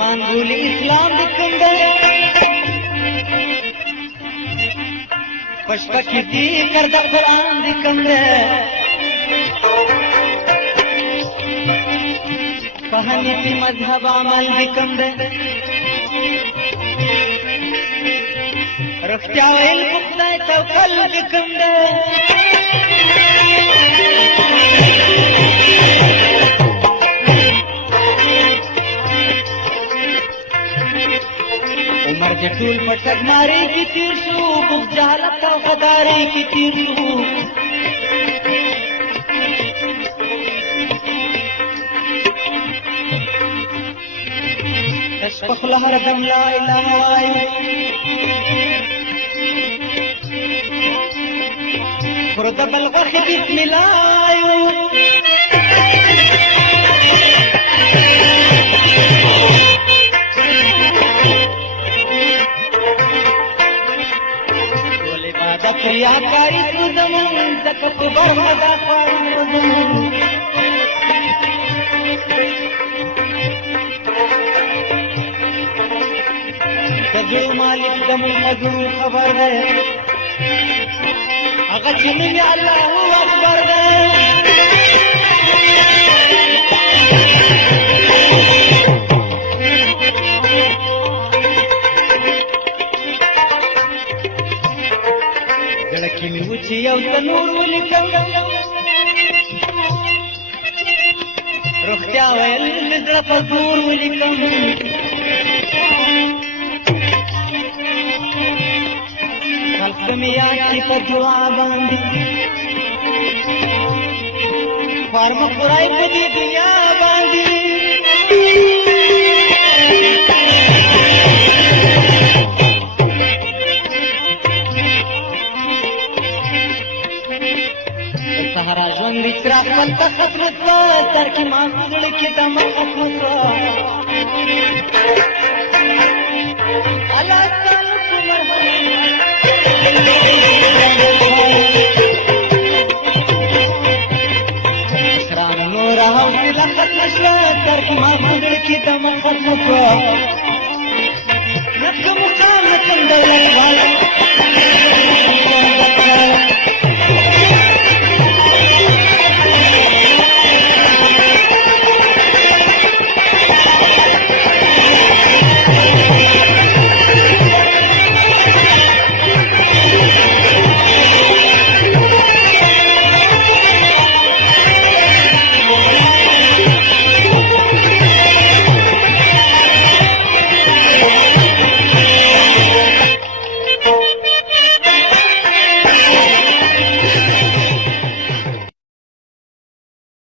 مسلمان بولی اسلام دکم دے پشپکی کرد قرآن دکم دے فہنیتی مذہب عمل دکم دے رختیا ویل بخدای توکل دکم دے عمر جٹول پٹک ماری کی تیر شو بخ جہالت و غداری کی تیر شو تشپخ لہر دم لا الہ آئی خرد بلغخ بسم اللہ آئیو دکریا کاری تو زمون دکت برمدا کاری تو زمون دجو مالک زمون نگو خبر ہے اگر چنین اللہ اکبر ہے لكن وجهي وتنور ولكم رختيا والنزرة فزور ولكم خلقم ياتي فدعا باندي فارم قرائي بدي دنيا باندي سهرا ژوند اطراف منتخب نکړه تر کې ما زړه کې دم ختم کړه الله تعالی اسرار نور او لخت نشله تر کې ما زړه کې دم ختم کړه نک مقام کندل